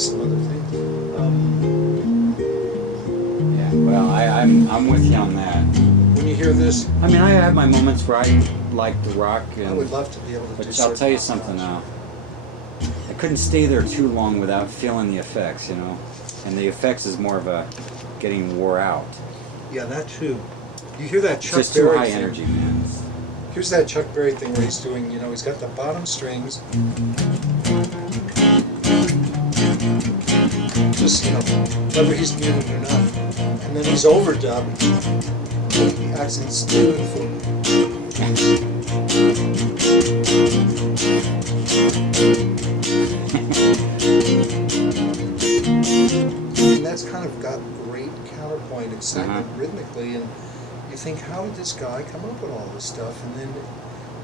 some other things. Yeah, well, I'm with you on that. When you hear this, I mean, I have my moments where I like the rock, I would love to be able to do. but I'll tell you something now. I couldn't stay there too long without feeling the effects, you know. And the effects is more of a getting wore out. Yeah, that too. You hear that Chuck It's just too Berry high thing. energy, man. Here's that Chuck Berry thing where he's doing, he's got the bottom strings. Just, whether he's muted or not. And then he's overdubbed. He acts in beautiful. And that's kind of got great counterpoint excitement rhythmically, and you think, how did this guy come up with all this stuff? And then,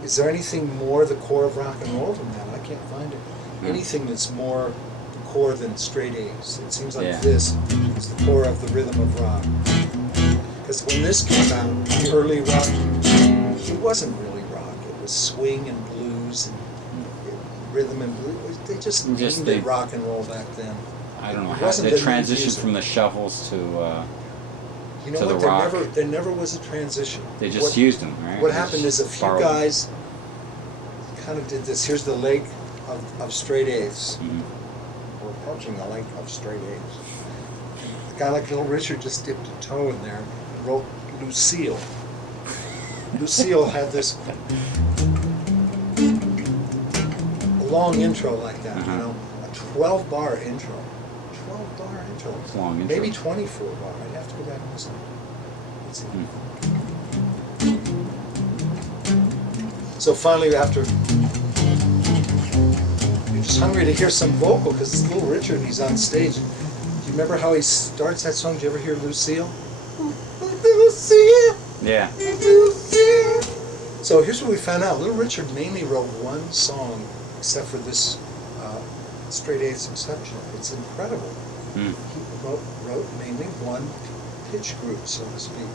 is there anything more the core of rock and roll than that? I can't find it. Anything that's more the core than straight A's. It seems like this is the core of the rhythm of rock. Because when this came out, the early rock, it wasn't really rock. It was swing and blues and rhythm and blues. They just named it rock and roll back then. I don't know how they transitioned from the shuffles to you know to what? the rock. There never was a transition. They just used them, right? What happened is a few guys kind of did this. Here's the lake of straight A's. We're approaching the lake of straight A's. A guy like Little Richard just dipped a toe in there and wrote Lucille. Lucille had this long intro like that, a 12-bar intro. 12-bar intro. Long intro. Maybe 24-bar. I'd have to go back and listen. Let's see. So finally, after you're just hungry to hear some vocal, because it's Little Richard, he's on stage. Do you remember how he starts that song? Did you ever hear Lucille? Lucille. Yeah. Lucille. So here's what we found out. Little Richard mainly wrote one song, except for this straight A's exception. It's incredible. He wrote mainly one pitch group, so to speak.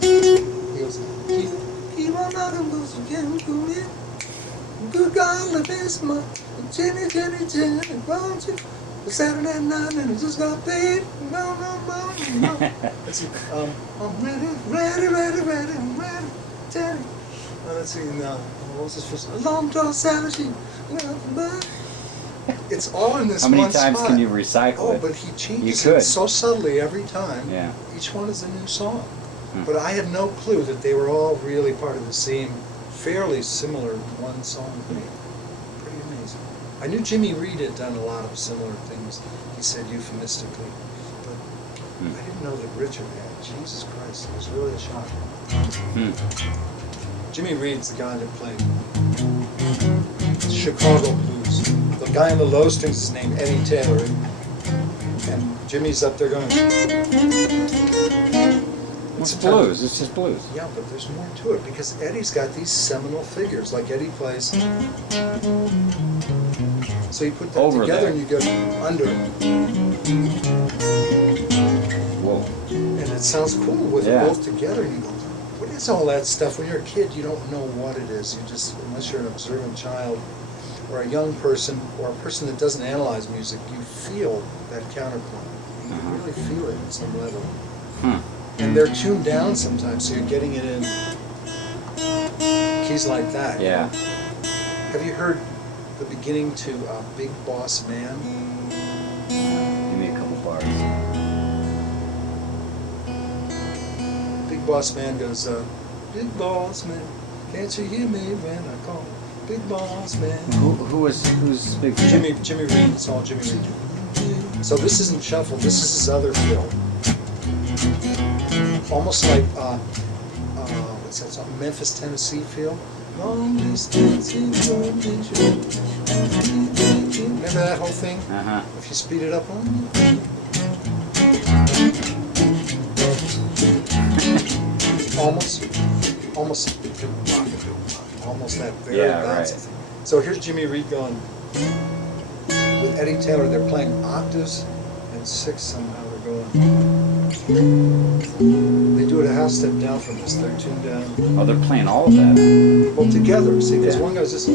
He goes, keep on knocking loose again to me. Good God, the best my Jenny, won't you? It's Saturday night and it just got paid. No. Let's see. I'm ready, Jenny. Let's see. What was this first? Long tall savage. It's all in this one spot. How many times can you recycle it? Oh, but he changes it so subtly every time. Yeah. Each one is a new song. But I had no clue that they were all really part of the same, fairly similar one song thing. Pretty amazing. I knew Jimmy Reed had done a lot of similar things, he said euphemistically. But I didn't know that Richard had. Jesus Christ, it was really a shock. Jimmy Reed's the guy that played Chicago Blues. The guy on the low strings is named Eddie Taylor, and Jimmy's up there going. It's blues. It's just blues. Yeah, but there's more to it because Eddie's got these seminal figures. Like Eddie plays. So you put that over together there. and you go under. Whoa. And it sounds cool with both together. You go, what is all that stuff? When you're a kid, you don't know what it is. You just, unless you're an observant child or a young person or a person that doesn't analyze music, you feel that counterpoint. You really feel it at some level. And they're tuned down sometimes, so you're getting it in keys like that. Yeah. Have you heard the beginning to Big Boss Man? Give me a couple bars. Big Boss Man goes, Big Boss Man, can't you hear me when I call? Big Boss Man. Who's Big? Jimmy Reed. It's all Jimmy Reed. So this isn't shuffle. This is his other fill. Almost like what's that song? Memphis, Tennessee feel. Long distance in remember that whole thing? If you speed it up on. almost that very bouncy thing. So here's Jimmy Reed going with Eddie Taylor. They're playing octaves and sixths somehow. They're going. They do it a half step down from this. They're tuned down. Oh, they're playing all of that. Well, together. See, because one guy's just.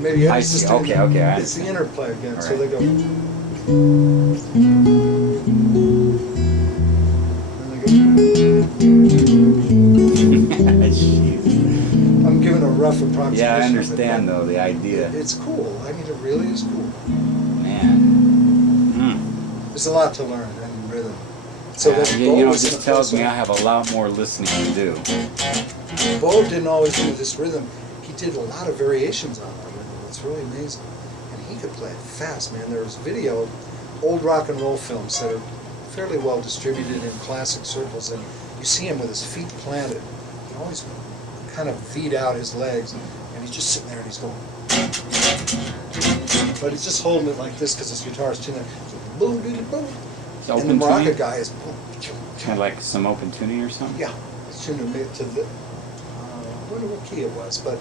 maybe I it's see. just Okay, okay, I it's the understand. interplay again. All So they right. go. Jeez. I'm giving a rough approximation. Yeah, I of it, understand but though the idea. It's cool. I mean, it really is cool. Man. Mm. There's a lot to learn in rhythm. So that You Bo know, it was in just a tells place me I like- have a lot more listening to do. Bo didn't always do this rhythm. He did a lot of variations on that rhythm. It's really amazing. And he could play it fast, man. There's video of old rock and roll films that are fairly well distributed in classic circles, and you see him with his feet planted. He always kind of V'd out his legs, and he's just sitting there and he's going. But he's just holding it like this because his guitar's tuned there. Boom, boom, boom. It's And open the maraca tuning? guy is boom, chum, Kind of like some open tuning or something? yeah, it's tuned to the, I wonder what key it was, but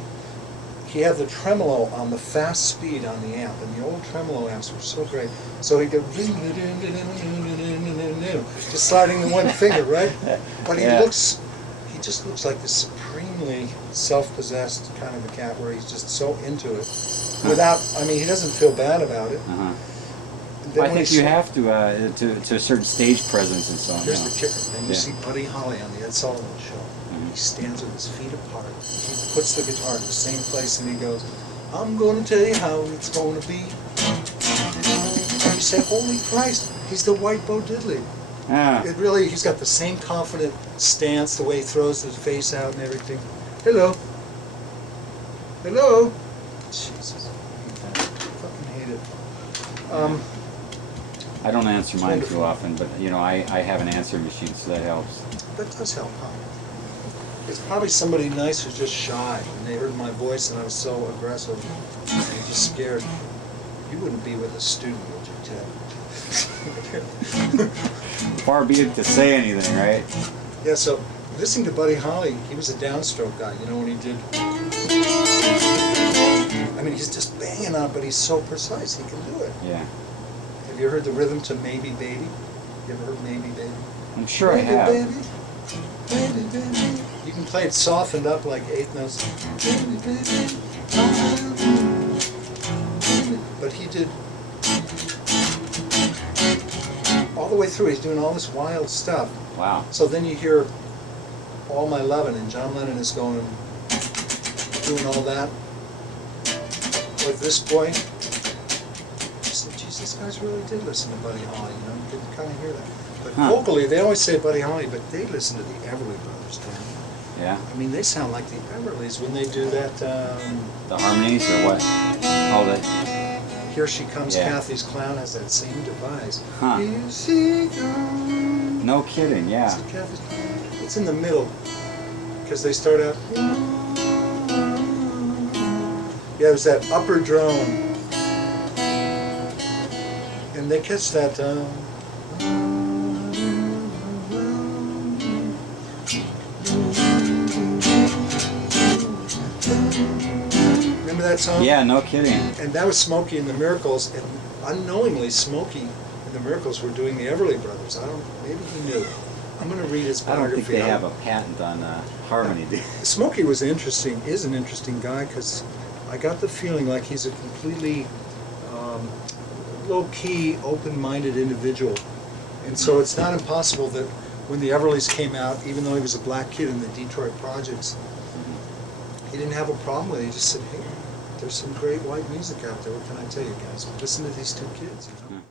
he had the tremolo on the fast speed on the amp, and the old tremolo amps were so great. So he'd go, just sliding the one finger, right? But he Yeah. he just looks like this supremely self-possessed kind of a cat where he's just so into it. Without, I mean, he doesn't feel bad about it. Uh-huh. Then I when think he you s- have to a certain stage presence and so on. Here's yeah. the kicker. Then you Yeah. see Buddy Holly on the Ed Sullivan Show. Mhm. He stands with his feet apart. He puts the guitar in the same place and he goes, I'm going to tell you how it's going to be. And you say, holy Christ, he's the white Bo Diddley. Ah, It really, he's got the same confident stance, the way he throws his face out and everything. Hello. Hello. Jesus. I fucking hate it. I don't answer It's mine wonderful. too often, but you know, I have an answering machine, so that helps. That does help, huh? It's probably somebody nice who's just shy, and they heard my voice and I was so aggressive, and they're just scared. You wouldn't be with a student, would you, Ted? Far be it to say anything, right? Yeah, so listening to Buddy Holly, he was a downstroke guy, you know, when he did... I mean, he's just banging on, but he's so precise, he can do it. Yeah. Have you heard the rhythm to Maybe Baby? You ever heard Maybe Baby? I'm sure Baby, I have. baby, baby, baby. You can play it softened up like eighth notes. Baby, baby, but he did all the way through. He's doing all this wild stuff. Wow. So then you hear All My Lovin', and John Lennon is going, doing all that with this boy. I said, geez, these guys really did listen to Buddy Holly, you know, you can kind of hear that. But Huh. vocally, they always say Buddy Holly, but they listen to the Everly Brothers, Dan. Yeah. I mean, they sound like the Everlys when they do that, The harmonies or what? Oh, that. Here She Comes, Yeah. Kathy's Clown has that same device. Huh. Here she comes. No kidding. Yeah. Is it Kathy's Clown? It's in the middle, because they start out. Yeah, there's that upper drone, and they catch that. Remember that song? Yeah. No kidding. And that was Smokey and the Miracles, and unknowingly Smokey and the Miracles were doing the Everly Brothers. Maybe he knew. I'm going to read his I don't biography. think they have a patent on harmony. Smokey is an interesting guy, because I got the feeling like he's a completely low-key, open-minded individual. And so it's not impossible that when the Everlys came out, even though he was a black kid in the Detroit projects, he didn't have a problem with it. He just said, hey, there's some great white music out there. What can I tell you guys? Listen to these two kids, you know?